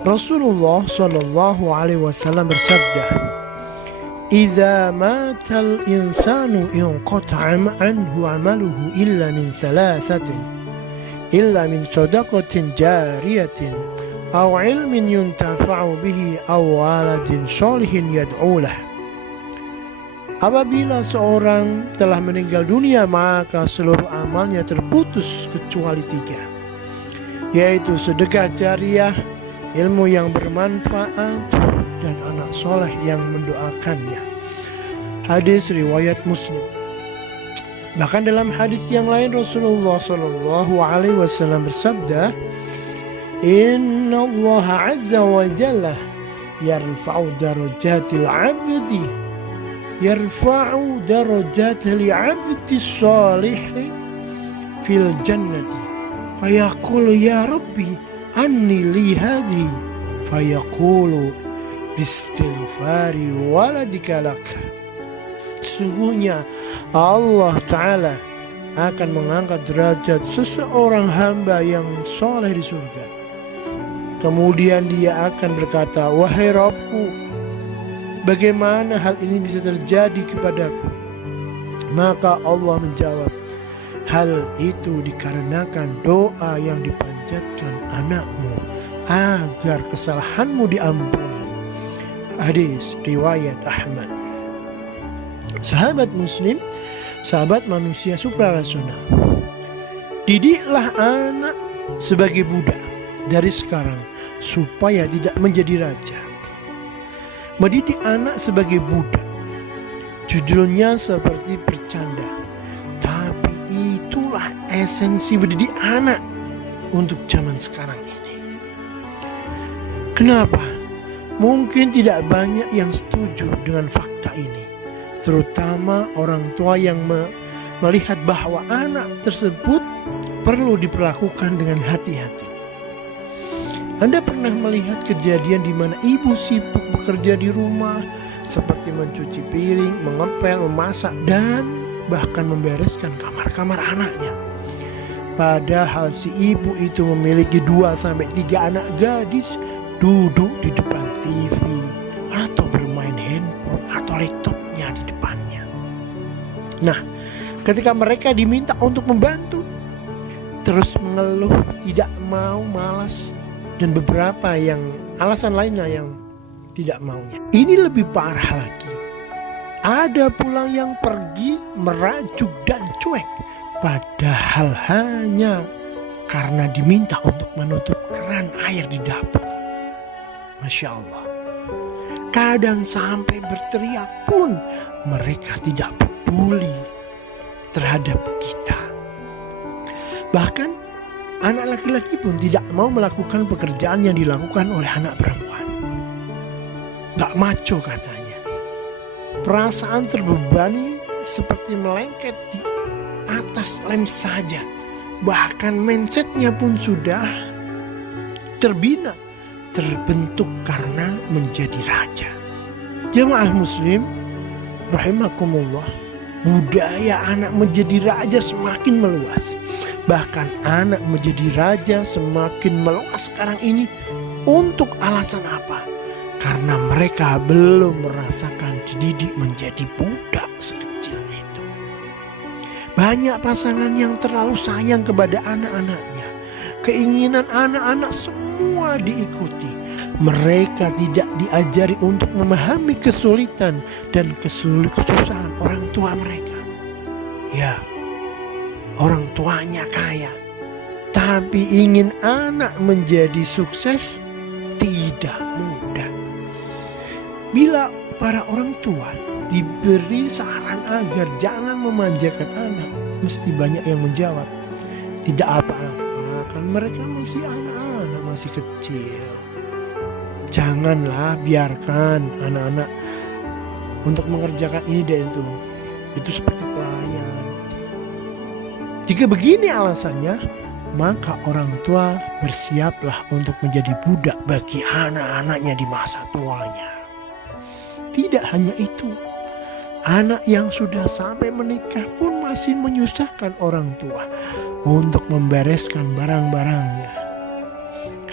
Rasulullah Shallallahu Alaihi Wasallam bersabda, "Idza matal insanu inqata'a anhu 'amaluhu illa min thalathatin, illa min shadaqatin jariyatin, aw 'ilmin yuntafa'u bihi, aw waladin sholihin yad'u lah." Apabila seorang telah meninggal dunia, maka seluruh amalnya terputus kecuali tiga, yaitu sedekah jariah, ilmu yang bermanfaat, dan anak soleh yang mendoakannya. Hadis riwayat Muslim. Bahkan dalam hadis yang lain Rasulullah Shallallahu Alaihi Wasallam bersabda, Inna Allah Azza wa Jalla yarfa'u darajatil abdi salihi fil jannati fayaqulu ya Rabbi anni li hadhi fayaqulu bistighfari waladika lak. Sesungguhnya Allah Ta'ala akan mengangkat derajat seseorang hamba yang soleh di surga. Kemudian dia akan berkata, wahai Rabbku, bagaimana hal ini bisa terjadi kepadaku? Maka Allah menjawab, hal itu dikarenakan doa yang dipanjatkan anakmu agar kesalahanmu diampuni. Hadis riwayat Ahmad. Sahabat muslim, sahabat manusia suprarasional, didiklah anak sebagai budak dari sekarang supaya tidak menjadi raja. Mendidik anak sebagai budak, judulnya seperti bercanda, tapi itulah esensi mendidik anak untuk zaman sekarang ini. Kenapa? Mungkin tidak banyak yang setuju dengan fakta ini, terutama orang tua yang melihat bahwa anak tersebut perlu diperlakukan dengan hati-hati. Anda pernah melihat kejadian di mana ibu sibuk bekerja di rumah, seperti mencuci piring, mengepel, memasak, dan bahkan membereskan kamar-kamar anaknya. Padahal si ibu itu memiliki 2-3 anak gadis duduk di depan TV atau bermain handphone atau laptopnya di depannya. Nah, ketika mereka diminta untuk membantu, terus mengeluh, tidak mau, malas, dan beberapa yang alasan lainnya yang tidak maunya. Ini lebih parah lagi. Ada pula yang pergi merajuk dan cuek, padahal hanya karena diminta untuk menutup keran air di dapur. Masya Allah. Kadang sampai berteriak pun mereka tidak peduli terhadap kita. Bahkan anak laki-laki pun tidak mau melakukan pekerjaan yang dilakukan oleh anak perempuan. Gak maco katanya. Perasaan terbebani seperti melengket di atas lem saja. Bahkan mindsetnya pun sudah terbina, terbentuk karena menjadi raja. Jemaah muslim rahimakumullah, budaya anak menjadi raja semakin meluas. Bahkan anak menjadi raja semakin meluas sekarang ini. Untuk alasan apa? Karena mereka belum merasakan dididik menjadi budak sekecil itu. Banyak pasangan yang terlalu sayang kepada anak-anaknya. Keinginan anak-anak semua diikuti. Mereka tidak diajari untuk memahami kesulitan dan kesusahan orang tua mereka. Ya, orang tuanya kaya, tapi ingin anak menjadi sukses tidak mudah. Bila para orang tua diberi saran agar jangan memanjakan anak, mesti banyak yang menjawab, tidak apa-apa, kan mereka masih anak-anak, masih kecil. Janganlah biarkan anak-anak untuk mengerjakan ini dan itu. Itu seperti pelayan. Jika begini alasannya, maka orang tua bersiaplah untuk menjadi budak bagi anak-anaknya di masa tuanya. Tidak hanya itu, anak yang sudah sampai menikah pun masih menyusahkan orang tua untuk membereskan barang-barangnya.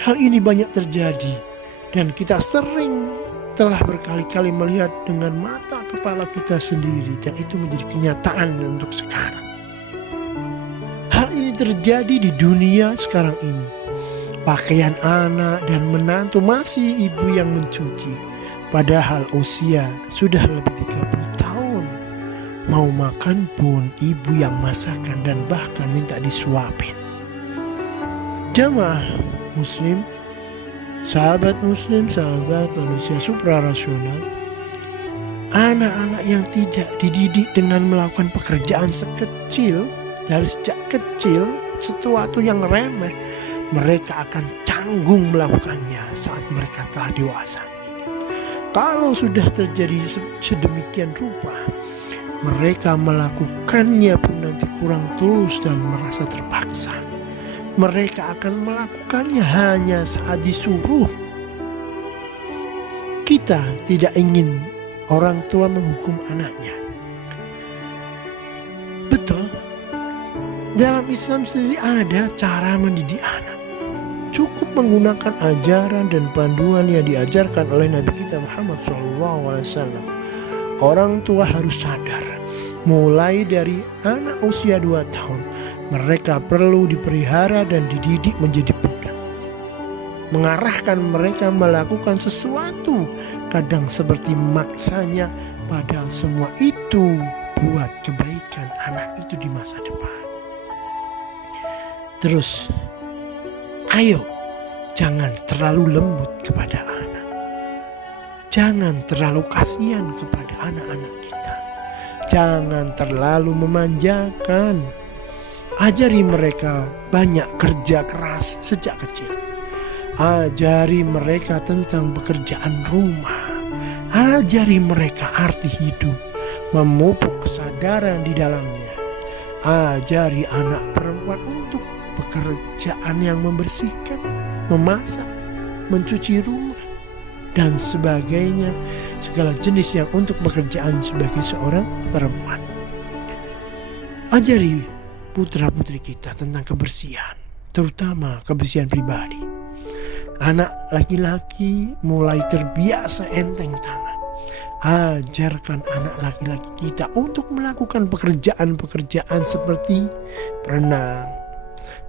Hal ini banyak terjadi dan kita sering telah berkali-kali melihat dengan mata kepala kita sendiri, dan itu menjadi kenyataan untuk sekarang. Hal ini terjadi di dunia sekarang ini. Pakaian anak dan menantu masih ibu yang mencuci, padahal usia sudah lebih 30 tahun. Mau makan pun ibu yang masakan dan bahkan minta disuapin. Jamaah muslim, sahabat muslim, sahabat manusia suprarasional, anak-anak yang tidak dididik dengan melakukan pekerjaan sekecil dari sejak kecil, sesuatu yang remeh, mereka akan canggung melakukannya saat mereka telah dewasa. Kalau sudah terjadi sedemikian rupa, mereka melakukannya pun nanti kurang tulus dan merasa terpaksa. Mereka akan melakukannya hanya saat disuruh. Kita tidak ingin orang tua menghukum anaknya. Betul, dalam Islam sendiri ada cara mendidik anak. Cukup menggunakan ajaran dan panduan yang diajarkan oleh Nabi kita Muhammad SAW. Orang tua harus sadar, mulai dari anak usia 2 tahun, mereka perlu dipelihara dan dididik menjadi budak. Mengarahkan mereka melakukan sesuatu, kadang seperti maksanya, padahal semua itu buat kebaikan anak itu di masa depan. Terus, ayo jangan terlalu lembut kepada anak. Jangan terlalu kasihan kepada anak-anak kita. Jangan terlalu memanjakan. Ajari mereka banyak kerja keras sejak kecil. Ajari mereka tentang pekerjaan rumah. Ajari mereka arti hidup, memupuk kesadaran di dalamnya. Ajari anak perempuan untuk pekerjaan yang membersihkan, memasak, mencuci rumah, dan sebagainya, segala jenis yang untuk pekerjaan sebagai seorang perempuan. Ajari putra-putri kita tentang kebersihan, terutama kebersihan pribadi. Anak laki-laki mulai terbiasa enteng tangan. Ajarkan anak laki-laki kita untuk melakukan pekerjaan-pekerjaan seperti berenang,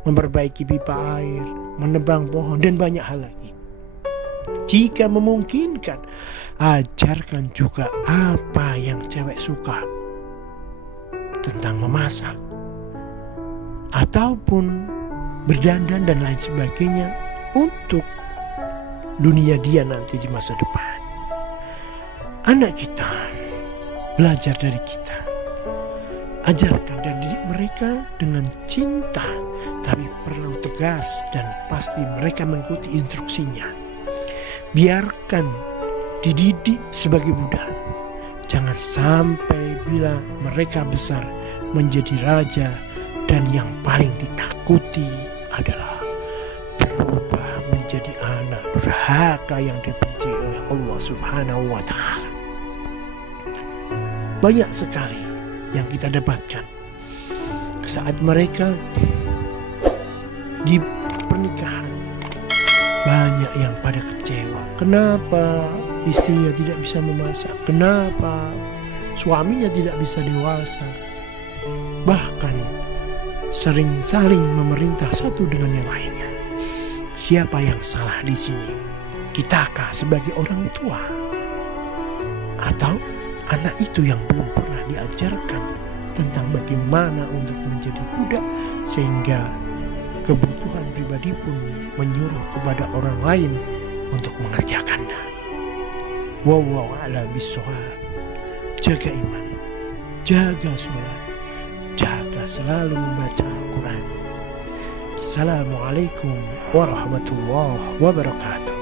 memperbaiki pipa air, menebang pohon, dan banyak hal lagi. Jika memungkinkan, ajarkan juga apa yang cewek suka tentang memasak, ataupun berdandan dan lain sebagainya untuk dunia dia nanti di masa depan. Anak kita belajar dari kita. Ajarkan dan didik mereka dengan cinta, tapi perlu tegas dan pasti mereka mengikuti instruksinya. Biarkan dididik sebagai budak. Jangan sampai bila mereka besar menjadi raja dan yang paling ditakuti adalah berubah menjadi anak durhaka yang dibenci oleh Allah Subhanahu wa Ta'ala. Banyak sekali yang kita dapatkan saat mereka di pernikahan, banyak yang pada kecewa. Kenapa istrinya tidak bisa memasak? Kenapa suaminya tidak bisa dewasa? Bahkan sering saling memerintah satu dengan yang lainnya. Siapa yang salah di sini? Kitakah sebagai orang tua? Atau anak itu yang belum pernah diajarkan tentang bagaimana untuk menjadi budak, sehingga kebutuhan pribadi pun menyuruh kepada orang lain untuk mengerjakannya. Wallahu a'lam bishawab. Jaga iman, jaga sholat, jaga selalu membaca Al-Quran. Assalamualaikum warahmatullahi wabarakatuh.